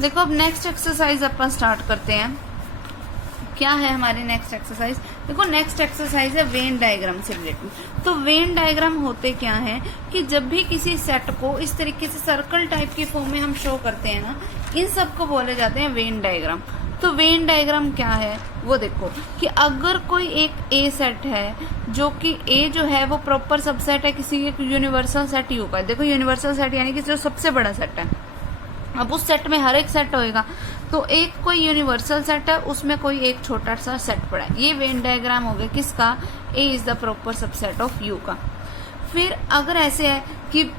देखो अब next exercise अपन start करते हैं। क्या है हमारी नेक्स्ट एक्सरसाइज? देखो नेक्स्ट एक्सरसाइज है वेन डायग्राम से रिलेटेड। तो वेन डायग्राम होते क्या है कि जब भी किसी सेट को इस तरीके से सर्कल टाइप की फॉर्म में हम शो करते हैं ना, इन सब को बोले जाते हैं वेन डायग्राम। तो वेन डायग्राम क्या है वो देखो कि अगर कोई एक ए सेट है, जो कि ए जो है वो प्रॉपर सबसेट है किसी एक यूनिवर्सल सेट यू का। देखो यूनिवर्सल सेट यानी कि जो सबसे बड़ा सेट है, अब उस सेट में हर एक सेट होएगा, तो एक कोई यूनिवर्सल सेट है, उसमें कोई एक छोटा सा सेट पड़ा है। ये वेन डायग्राम हो गया किसका? A is the proper subset of U का। फिर अगर ऐसे है कि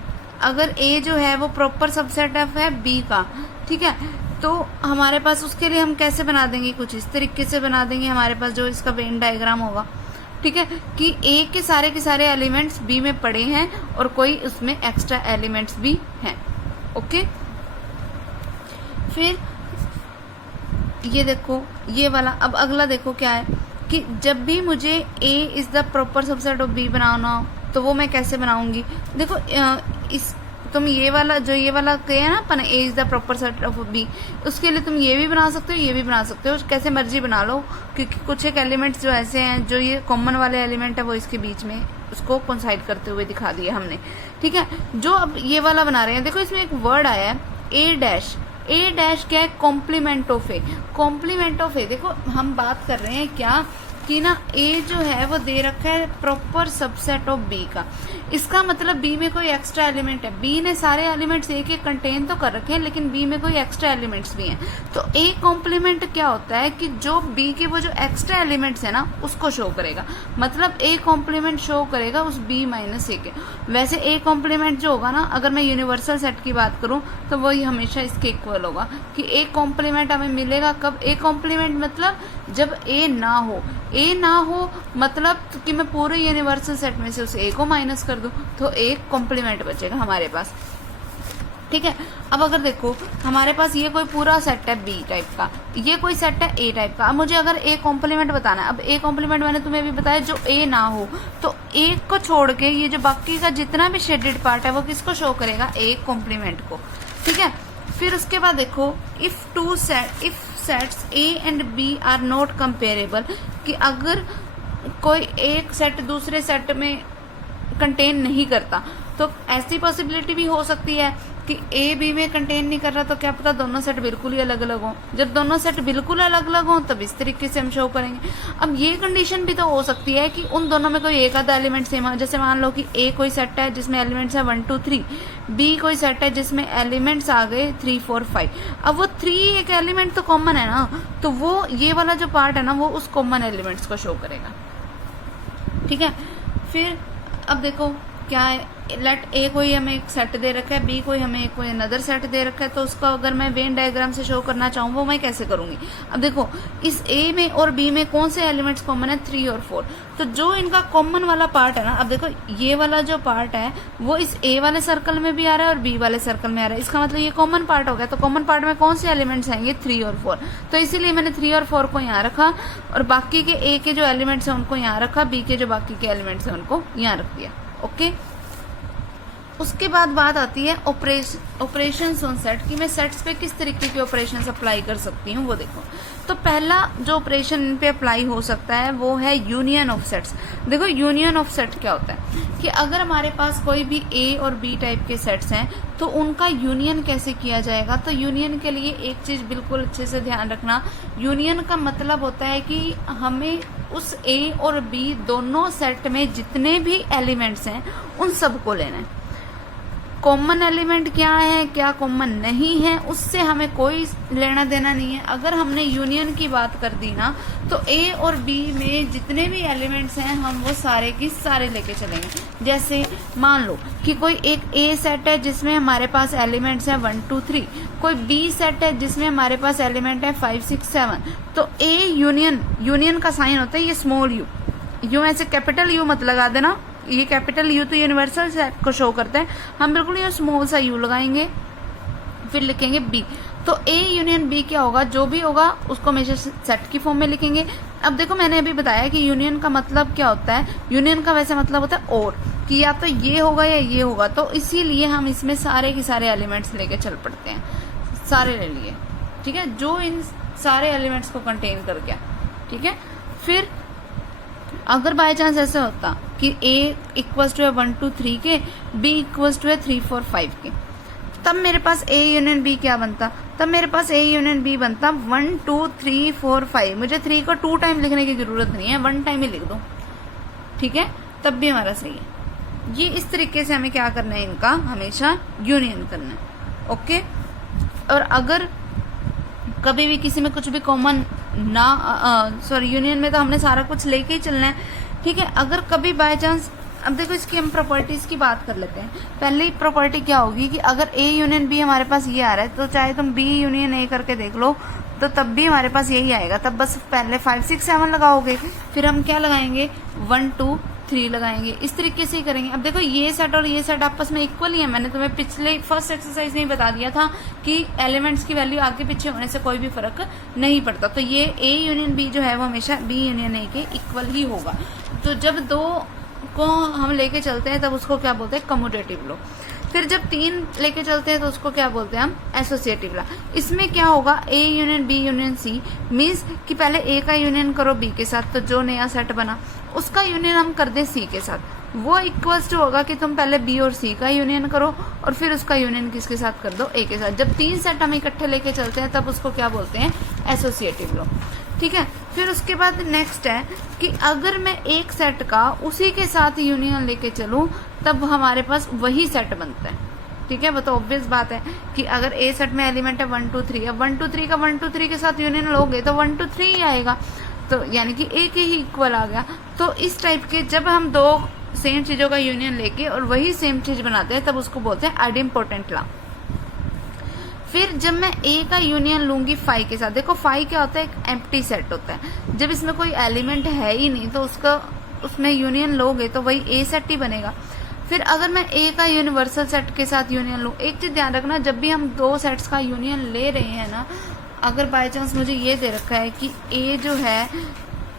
अगर ए जो है वो प्रॉपर सबसेट ऑफ है बी का, ठीक है, तो हमारे पास उसके लिए हम कैसे बना देंगे? कुछ इस तरीके से बना देंगे हमारे पास जो इसका वेन डायग्राम होगा, ठीक है, कि ए के सारे एलिमेंट्स बी में पड़े हैं और कोई उसमें एक्स्ट्रा एलिमेंट्स भी हैं। ओके, फिर ये देखो ये वाला। अब अगला देखो क्या है कि जब भी मुझे A is the proper subset of B बनाना हो तो वो मैं कैसे बनाऊंगी? देखो इस तुम ये वाला जो ये वाला कहे ना अपन A is the proper set of B, उसके लिए तुम ये भी बना सकते हो, ये भी बना सकते हो, कैसे मर्जी बना लो, क्योंकि कुछ एक एलिमेंट्स जो ऐसे हैं जो ये कॉमन वाले एलिमेंट है वो इसके बीच में उसको कोइंसाइड करते हुए दिखा दिया हमने, ठीक है। जो अब ये वाला बना रहे हैं, देखो इसमें एक वर्ड आया है ए डैश। ए डैश क्या है? Complement of A. Complement of A, देखो हम बात कर रहे हैं क्या कि ना ए जो है वो दे रखा है प्रॉपर सबसेट ऑफ बी का। इसका मतलब बी में कोई एक्स्ट्रा एलिमेंट है। बी ने सारे एलिमेंट्स ए के कंटेन तो कर रखे हैं, लेकिन बी में कोई एक्स्ट्रा एलिमेंट्स भी हैं। तो ए कॉम्प्लीमेंट क्या होता है कि जो बी के वो जो एक्स्ट्रा एलिमेंट्स है ना उसको शो करेगा। मतलब ए कॉम्प्लीमेंट शो करेगा उस बी माइनस ए के। वैसे ए कॉम्प्लीमेंट जो होगा ना, अगर मैं यूनिवर्सल सेट की बात करूं तो वही हमेशा इसके इक्वल होगा कि ए कॉम्प्लीमेंट हमें मिलेगा कब? ए कॉम्प्लीमेंट मतलब जब ए ना हो। ए ना हो मतलब कि मैं पूरे यूनिवर्सल सेट में से उस ए को माइनस कर दूं तो एक कॉम्प्लीमेंट बचेगा हमारे पास, ठीक है। अब अगर देखो हमारे पास ये कोई पूरा सेट है बी टाइप का, ये कोई सेट है ए टाइप का। अब मुझे अगर ए कॉम्प्लीमेंट बताना है, अब ए कॉम्प्लीमेंट मैंने तुम्हें भी बताया जो ए ना हो, तो एक को छोड़ के ये जो बाकी का जितना भी शेडेड पार्ट है वो किसको शो करेगा? ए कॉम्प्लीमेंट को, ठीक है। फिर उसके बाद देखो if sets A and B are not comparable, कि अगर कोई एक सेट दूसरे सेट में कंटेन नहीं करता तो ऐसी पॉसिबिलिटी भी हो सकती है कि ए बी में कंटेन नहीं कर रहा, तो क्या पता दोनों सेट बिल्कुल ही अलग अलग हों। जब दोनों सेट बिल्कुल अलग अलग हों तब इस तरीके से हम शो करेंगे। अब ये कंडीशन भी तो हो सकती है कि उन दोनों में कोई एक आधा एलिमेंट सेम है। जैसे मान लो कि ए कोई सेट है जिसमें एलिमेंट्स है 1 2 3, बी कोई सेट है जिसमें एलिमेंट्स आ गए 3 4 5। अब वो 3 एक एलिमेंट तो कॉमन है ना, तो वो ये वाला जो पार्ट है ना वो उस कॉमन एलिमेंट्स को शो करेगा, ठीक है। फिर अब देखो क्या है, लेट ए कोई हमें एक सेट दे रखा है, बी कोई हमें कोई अनदर सेट दे रखा है, तो उसका अगर मैं वेन डायग्राम से शो करना चाहूँ वो मैं कैसे करूंगी? अब देखो इस ए में और बी में कौन से एलिमेंट्स कॉमन है? 3 और 4। तो जो इनका कॉमन वाला पार्ट है ना, अब देखो ये वाला जो पार्ट है वो इस ए वाले सर्कल में भी आ रहा है और बी वाले सर्कल में आ रहा है। इसका मतलब ये कॉमन पार्ट हो गया। तो कॉमन पार्ट में कौन से एलिमेंट्स आएंगे? 3 और 4। तो इसीलिए मैंने 3 और 4 को यहाँ रखा और बाकी के ए के जो एलिमेंट्स है उनको यहाँ रखा, बी के जो बाकी के एलिमेंट्स है उनको यहाँ रख दिया। ओके, उसके बाद बात आती है ऑपरेशंस ऑन सेट, कि मैं सेट्स पे किस तरीके के ऑपरेशंस अप्लाई कर सकती हूँ वो देखो। तो पहला जो ऑपरेशन इन पे अप्लाई हो सकता है वो है यूनियन ऑफ सेट्स। देखो यूनियन ऑफ सेट क्या होता है कि अगर हमारे पास कोई भी ए और बी टाइप के सेट्स हैं तो उनका यूनियन कैसे किया जाएगा? तो यूनियन के लिए एक चीज बिल्कुल अच्छे से ध्यान रखना, यूनियन का मतलब होता है कि हमें उस ए और बी दोनों सेट में जितने भी एलिमेंट्स हैं उन सबको लेना है। कॉमन एलिमेंट क्या है क्या कॉमन नहीं है उससे हमें कोई लेना देना नहीं है। अगर हमने यूनियन की बात कर दी ना तो ए और बी में जितने भी एलिमेंट्स हैं हम वो सारे की सारे लेके चलेंगे। जैसे मान लो कि कोई एक ए सेट है जिसमें हमारे पास एलिमेंट्स हैं 1 2 3, कोई बी सेट है जिसमें हमारे पास एलिमेंट है 5 6 7। तो ए यूनियन का साइन होता है ये स्मॉल यू ऐसे कैपिटल यू मत लगा देना, ये कैपिटल यू तो यूनिवर्सल सेट को शो करता है, हम बिल्कुल ये स्मॉल सा यू लगाएंगे फिर लिखेंगे बी। तो ए यूनियन बी क्या होगा? जो भी होगा उसको हमेशा सेट की फॉर्म में लिखेंगे। अब देखो मैंने अभी बताया कि यूनियन का मतलब क्या होता है, यूनियन का वैसे मतलब होता है और कि या तो ये होगा या ये होगा, तो इसीलिए हम इसमें सारे के सारे एलिमेंट्स लेके चल पड़ते हैं। सारे ले लिए, ठीक है, जो इन सारे एलिमेंट्स को कंटेन कर गया, ठीक है। फिर अगर बाय चांस ऐसा होता कि A इक्वल्स टू है 1 2 3 के, B इक्वल्स टू है 3 4 5 के, तब मेरे पास A यूनियन B क्या बनता? तब मेरे पास A यूनियन B बनता 1 2 3 4 5। मुझे 3 को 2 टाइम लिखने की जरूरत नहीं है, 1 टाइम ही लिख दो, ठीक है, तब भी हमारा सही है। ये इस तरीके से हमें क्या करना है, इनका हमेशा यूनियन करना है, ओके। और अगर कभी भी किसी में कुछ भी कॉमन ना, सॉरी, यूनियन में तो हमने सारा कुछ लेके ही चलना है, ठीक है। अगर कभी बाय चांस, अब देखो इसकी हम प्रॉपर्टीज की बात कर लेते हैं। पहली प्रॉपर्टी क्या होगी कि अगर A यूनियन B हमारे पास ये आ रहा है, तो चाहे तुम B यूनियन A करके देख लो, तो तब भी हमारे पास यही आएगा। तब बस पहले 5 6 7 लगाओगे, फिर हम क्या लगाएंगे, 1 2 3 लगाएंगे, इस तरीके से ही करेंगे। अब देखो ये सेट और ये सेट आपस में इक्वल ही है। मैंने तुम्हें पिछले फर्स्ट एक्सरसाइज में ही बता दिया था कि एलिमेंट्स की वैल्यू आगे पीछे होने से कोई भी फर्क नहीं पड़ता। तो ये A यूनियन B जो है वो हमेशा B यूनियन A के इक्वल ही होगा। तो जब दो को हम लेके चलते हैं तब उसको क्या बोलते हैं, कम्यूटेटिव लॉ। फिर जब 3 लेके चलते हैं तो उसको क्या बोलते हैं हम, एसोसिएटिव लॉ। इसमें क्या होगा, A union B union C means कि पहले A का यूनियन करो B के साथ, तो जो नया सेट बना उसका यूनियन हम कर दे C के साथ, वो इक्वल्स टू होगा कि तुम पहले B और C का यूनियन करो और फिर उसका यूनियन किसके साथ कर दो, A के साथ। जब 3 सेट हम इकट्ठे लेके चलते हैं तब उसको क्या बोलते हैं, एसोसिएटिव लॉ, ठीक है। फिर उसके बाद नेक्स्ट है कि अगर मैं एक सेट का उसी के साथ यूनियन लेके चलूं तब हमारे पास वही सेट बनता है, ठीक है। वो तो ऑब्वियस बात है कि अगर A सेट में एलिमेंट है 1 2 3, अब 1 2 3 का 1 2 3 के साथ यूनियन लोगे तो 1 2 3 ही आएगा, तो यानी कि A के ही इक्वल आ गया। तो इस टाइप के जब हम दो सेम चीजों का यूनियन लेके और वही सेम चीज बनाते हैं तब उसको बोलते हैं आइडेम्पोटेंट लॉ। फिर जब मैं A का यूनियन लूंगी फाई के साथ, देखो फाई क्या होता है, एक एम्प्टी सेट होता है। जब इसमें कोई एलिमेंट है ही नहीं तो उसका उसमें यूनियन लोगे तो वही A सेट ही बनेगा। फिर अगर मैं A का यूनिवर्सल सेट के साथ यूनियन लूं, एक चीज ध्यान रखना, जब भी हम दो सेट्स का यूनियन ले रहे हैं ना, अगर बाय चांस मुझे ये दे रखा है कि A जो है,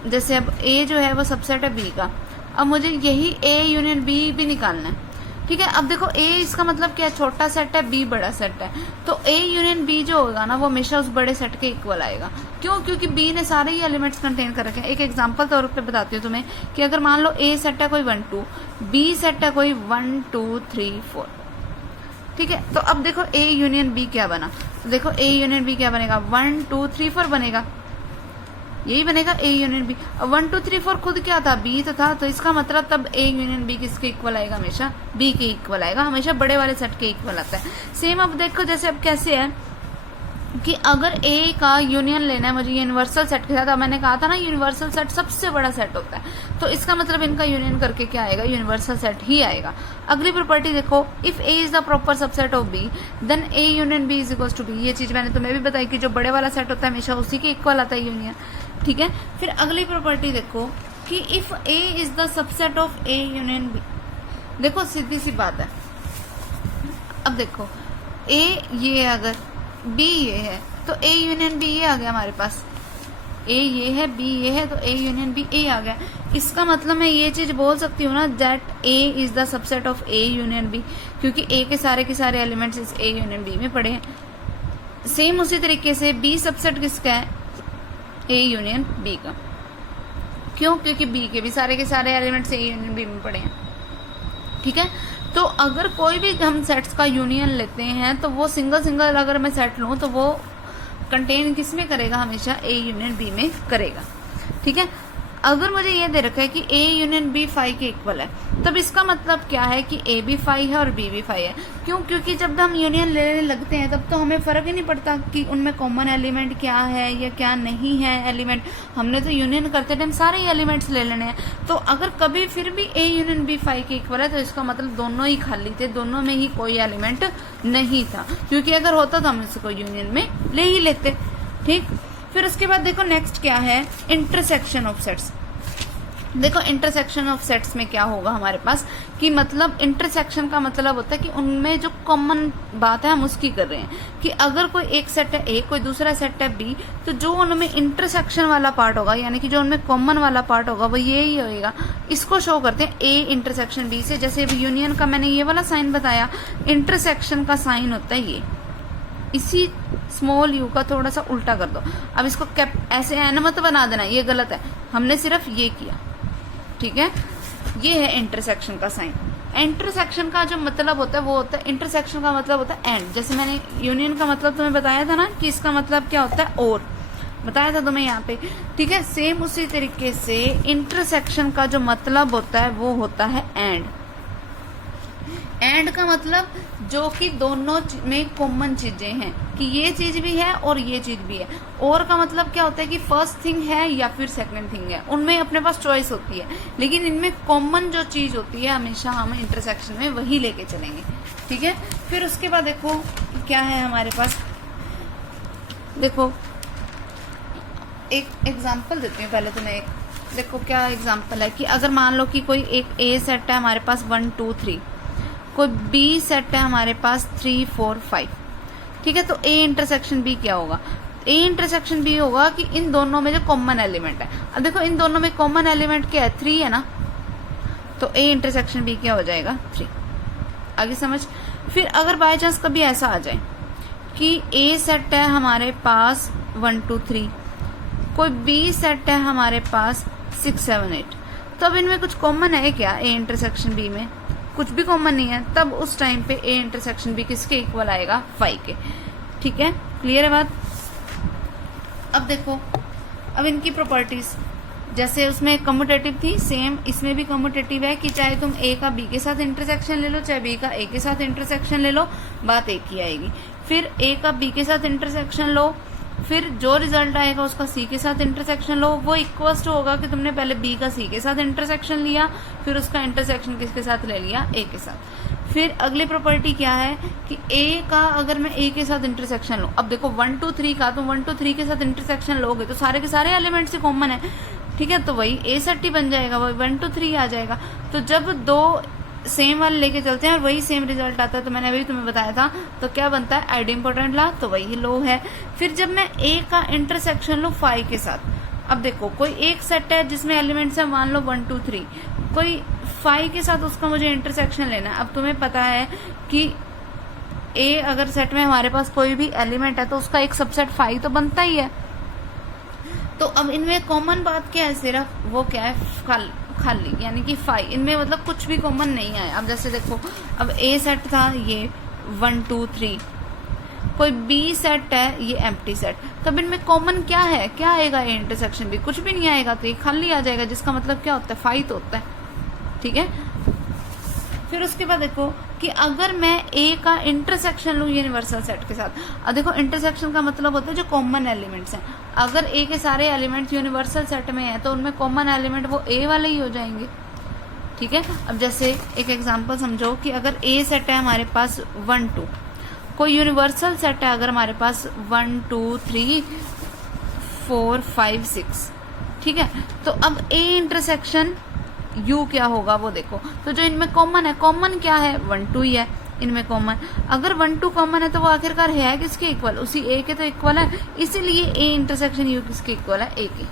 जैसे अब A जो है वो सबसेट है B का, अब मुझे यही A यूनियन B भी निकालना है, ठीक है। अब देखो A इसका मतलब क्या है, छोटा सेट है, B बड़ा सेट है, तो A यूनियन B जो होगा ना वो हमेशा उस बड़े सेट के इक्वल आएगा। क्यों? क्योंकि B ने सारे ही एलिमेंट्स कंटेन कर रखे हैं। एक एग्जांपल तौर पे बताती हूँ तुम्हें कि अगर मान लो A सेट है कोई 1 2, B सेट है कोई 1 2 3 4, ठीक है। तो अब देखो A यूनियन B क्या बना, तो देखो A यूनियन B क्या बनेगा, 1 2 3 4 बनेगा, यही बनेगा A यूनियन B। अब 1 2 3 4 खुद क्या था, B तो था, तो इसका मतलब तब A यूनियन B किसके इक्वल आएगा, हमेशा B के इक्वल आएगा, हमेशा बड़े वाले सेट के इक्वल आता है। सेम अब देखो जैसे अब कैसे है कि अगर A का यूनियन लेना है मुझे यूनिवर्सल सेट के साथ, अब मैंने कहा था ना यूनिवर्सल सेट सबसे बड़ा सेट होता है, तो इसका मतलब इनका यूनियन करके क्या आएगा, यूनिवर्सल सेट ही आएगा। अगली प्रॉपर्टी देखो, if A is the proper subset of B then A union B is equal to B। ये चीज मैंने तुम्हें भी बताई कि जो बड़े वाला सेट होता है हमेशा उसी के इक्वल आता है यूनियन, ठीक है। फिर अगली प्रॉपर्टी देखो कि if A is the subset of A union B, देखो सीधी सी बात है। अब देखो A ये है, अगर B ये है तो A यूनियन B ये आ गया हमारे पास, A ये है B ये है तो A यूनियन B A आ गया। इसका मतलब मैं ये चीज बोल सकती हूँ ना that A is the subset of A union B, क्योंकि A के सारे एलिमेंट्स इस A यूनियन B में पड़े हैं। सेम उसी तरीके से B सबसेट किसका है, A यूनियन B का। क्यों? क्योंकि B के सारे एलिमेंट्स A यूनियन B में पड़े हैं, ठीक है। तो अगर कोई भी हम सेट्स का यूनियन लेते हैं तो वो सिंगल अगर मैं सेट लूं तो वो कंटेन किस में करेगा, हमेशा A यूनियन B में करेगा, ठीक है। अगर मुझे ये दे रखा है कि A यूनियन B फाई के इक्वल है, तब इसका मतलब क्या है कि A भी फाई है और B भी फाई है। क्यों? क्योंकि जब हम यूनियन लेने लगते हैं तब तो हमें फर्क ही नहीं पड़ता कि उनमें कॉमन एलिमेंट क्या है या क्या नहीं है एलिमेंट, हमने तो यूनियन करते टाइम सारे ही एलिमेंट्स ले लेने हैं। तो अगर कभी फिर भी A यूनियन B फाई के इक्वल है तो इसका मतलब दोनों ही खाली थे, दोनों में ही कोई एलिमेंट नहीं था, क्योंकि अगर होता तो हम इसको यूनियन में ले ही लेते, ठीक। फिर उसके बाद देखो नेक्स्ट क्या है, इंटरसेक्शन ऑफ सेट्स। देखो इंटरसेक्शन ऑफ सेट्स में क्या होगा हमारे पास कि मतलब इंटरसेक्शन का मतलब होता है कि उनमें जो कॉमन बात है हम उसकी कर रहे हैं, कि अगर कोई एक सेट है A कोई दूसरा सेट है B, तो जो उनमें इंटरसेक्शन वाला पार्ट होगा यानी कि जो उनमें कॉमन वाला पार्ट होगा वो ये ही होगा। इसको शो करते हैं A इंटरसेक्शन B से। जैसे अभी यूनियन का मैंने ये वाला साइन बताया, इंटरसेक्शन का साइन होता है ये, इसी स्मॉल यू का थोड़ा सा उल्टा कर दो। अब इसको कैप ऐसे एन मत बना देना, ये गलत है, हमने सिर्फ ये किया, ठीक है। ये है इंटरसेक्शन का साइन। इंटरसेक्शन का जो मतलब होता है वो होता है, इंटरसेक्शन का मतलब होता है एंड। जैसे मैंने यूनियन का मतलब तुम्हें बताया था ना कि इसका मतलब क्या होता है, और बताया था तुम्हें यहाँ पे, ठीक है। सेम उसी तरीके से इंटरसेक्शन का जो मतलब होता है वो होता है एंड। एंड का मतलब जो कि दोनों में कॉमन चीजें हैं, कि ये चीज भी है और ये चीज भी है। और का मतलब क्या होता है कि फर्स्ट थिंग है या फिर सेकंड थिंग है, उनमें अपने पास चॉइस होती है, लेकिन इनमें कॉमन जो चीज होती है हमेशा हम इंटरसेक्शन में वही लेके चलेंगे, ठीक है। फिर उसके बाद देखो क्या है हमारे पास, देखो एक एग्जाम्पल देती हूँ पहले तुम्हें। एक देखो क्या एग्जाम्पल है कि अगर मान लो कि कोई एक ए सेट है हमारे पास 1 2 3, कोई बी सेट है हमारे पास 3 4 5, ठीक है। तो ए इंटरसेक्शन बी क्या होगा, ए इंटरसेक्शन बी होगा कि इन दोनों में जो कॉमन एलिमेंट है, अब देखो इन दोनों में कॉमन एलिमेंट क्या है, 3 है ना, तो ए इंटरसेक्शन बी क्या हो जाएगा, 3। आगे समझ। फिर अगर बाय चांस कभी ऐसा आ जाए कि ए सेट है हमारे पास 1 2 3, कोई बी सेट है हमारे पास 6 7 8, तो अब इनमें कुछ कॉमन है क्या, ए इंटरसेक्शन बी में कुछ भी कॉमन नहीं है, तब उस टाइम पे ए इंटरसेक्शन बी किसके इक्वल आएगा, 5 के, ठीक है। क्लियर है बात। अब देखो अब इनकी प्रॉपर्टीज, जैसे उसमें कम्यूटेटिव थी, सेम इसमें भी कम्यूटेटिव है कि चाहे तुम ए का बी के साथ इंटरसेक्शन ले लो, चाहे बी का ए के साथ इंटरसेक्शन ले लो, बात एक ही आएगी। फिर ए का बी के साथ इंटरसेक्शन लो, फिर जो रिजल्ट आएगा उसका सी के साथ इंटरसेक्शन लो, वो इक्वल्स टू होगा कि तुमने पहले बी का सी के साथ इंटरसेक्शन लिया, फिर उसका इंटरसेक्शन किसके साथ ले लिया, ए के साथ। फिर अगली प्रॉपर्टी क्या है कि ए का अगर मैं ए के साथ इंटरसेक्शन लूं, अब देखो 1 2 3 का, तुम 1 2 3 के साथ इंटरसेक्शन लोगे तो सारे के सारे एलिमेंट्स ही कॉमन है, ठीक है, तो वही ए सेट ही बन जाएगा, वही 1 2 3 आ जाएगा। तो जब दो सेम वाले लेके चलते हैं और वही सेम रिजल्ट आता है, तो मैंने अभी तुम्हें बताया था, तो क्या बनता है, आइडेम्पोटेंट लॉ, तो वही लो है। फिर जब मैं ए का इंटरसेक्शन लूं 5 के साथ, अब देखो कोई एक सेट है जिसमें एलिमेंट्स है मान लो 1 2 3, कोई 5 के साथ उसका मुझे इंटरसेक्शन लेना है। अब तुम्हें पता है कि ए अगर सेट में हमारे पास कोई भी एलिमेंट है तो उसका एक सबसेट 5 तो बनता ही है। तो अब इनमें कॉमन बात क्या है, सिर्फ वो क्या है, खाली, यानी कि 5, इनमें मतलब कुछ भी कॉमन नहीं है। अब जैसे देखो अब ए सेट था ये 1 2 3, कोई बी सेट है ये एम्प्टी सेट, तब इनमें कॉमन क्या है, क्या आएगा, ए इंटरसेक्शन भी कुछ भी नहीं आएगा, तो ये खाली आ जाएगा, जिसका मतलब क्या होता है, 5 तो होता है, ठीक है। फिर उसके बाद देखो कि अगर मैं ए का इंटरसेक्शन लूं यूनिवर्सल सेट के साथ, अब देखो इंटरसेक्शन का मतलब होता है जो कॉमन एलिमेंट्स हैं, अगर ए के सारे एलिमेंट्स यूनिवर्सल सेट में हैं तो उनमें कॉमन एलिमेंट वो ए वाले ही हो जाएंगे, ठीक है। अब जैसे एक एग्जांपल समझो कि अगर ए सेट है हमारे पास 1 2, कोई यूनिवर्सल सेट है अगर हमारे पास 1 2 3 4 5 6, ठीक है, तो अब ए इंटरसेक्शन यू क्या होगा वो देखो, तो जो इनमें कॉमन है, कॉमन क्या है, 1 2 ही है इनमें कॉमन। अगर 1 2 कॉमन है तो वो आखिरकार है किसके इक्वल, उसी ए के तो इक्वल है, इसीलिए ए इंटरसेक्शन यू किसके इक्वल है, ए के,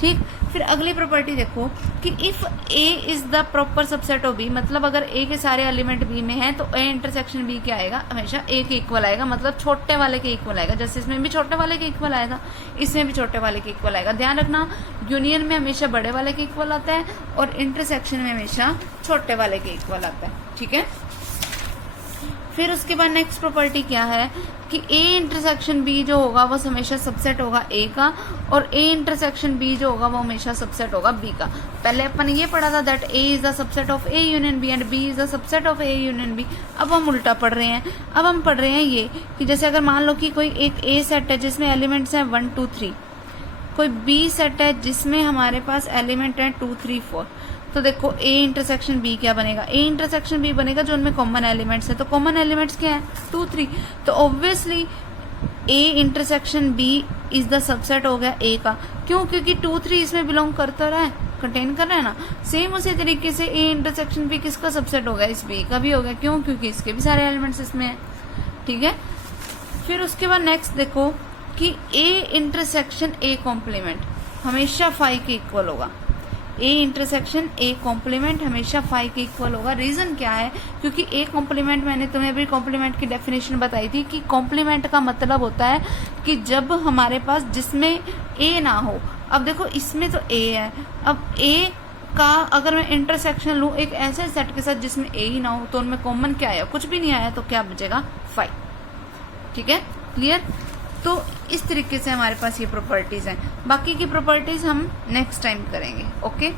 ठीक। फिर अगली प्रॉपर्टी देखो कि if A is the proper subset of B, मतलब अगर ए के सारे एलिमेंट बी में हैं तो ए इंटरसेक्शन बी क्या आएगा, हमेशा ए के इक्वल आएगा, मतलब छोटे वाले के इक्वल आएगा। जैसे इसमें भी छोटे वाले के इक्वल आएगा, इसमें भी छोटे वाले के इक्वल आएगा। ध्यान रखना यूनियन में हमेशा बड़े वाले के इक्वल आता है और इंटरसेक्शन में हमेशा छोटे वाले के इक्वल आता है, ठीक है। फिर उसके बाद नेक्स्ट प्रॉपर्टी क्या है कि ए इंटरसेक्शन बी जो होगा वो हमेशा सबसेट होगा ए का, और ए इंटरसेक्शन बी जो होगा वो हमेशा सबसेट होगा बी का। पहले अपन ये पढ़ा था that A is the subset of A union B and B is the subset of A union B. अब हम उल्टा पढ़ रहे हैं, अब हम पढ़ रहे हैं ये कि जैसे अगर मान लो कि कोई एक ए सेट है जिसमें एलिमेंट्स हैं 1 2 3, कोई बी सेट है जिसमें हमारे पास एलिमेंट है 2 3 4, तो देखो ए इंटरसेक्शन बी क्या बनेगा, ए इंटरसेक्शन बी बनेगा जो उनमें कॉमन एलिमेंट्स है, तो कॉमन एलिमेंट्स क्या है, 2 3, तो obviously A intersection B is the subset हो गया ए का, क्यों, क्योंकि 2 3 इसमें बिलोंग करता रहा है, कंटेन कर रहा है ना। सेम उसी तरीके से ए इंटरसेक्शन बी किसका सबसेट हो गया, इस बी का भी हो गया, क्यों, क्योंकि इसके भी सारे एलिमेंट्स इसमें है, ठीक है। फिर उसके बाद नेक्स्ट देखो कि ए इंटरसेक्शन ए कॉम्प्लीमेंट हमेशा 5 के इक्वल होगा, ए इंटरसेक्शन ए कॉम्प्लीमेंट हमेशा फाई के इक्वल होगा। रीजन क्या है, क्योंकि ए कॉम्प्लीमेंट, मैंने तुम्हें अभी कॉम्प्लीमेंट की डेफिनेशन बताई थी कि कॉम्प्लीमेंट का मतलब होता है कि जब हमारे पास जिसमें ए ना हो। अब देखो इसमें तो ए है, अब ए का अगर मैं इंटरसेक्शन लूँ एक ऐसे सेट के साथ जिसमें ए ही ना हो, तो उनमें कॉमन क्या आया, कुछ भी नहीं आया, तो क्या बचेगा, फाई। ठीक है, क्लियर। तो इस तरीके से हमारे पास ये प्रॉपर्टीज हैं। बाकी की प्रॉपर्टीज हम नेक्स्ट टाइम करेंगे। ओके।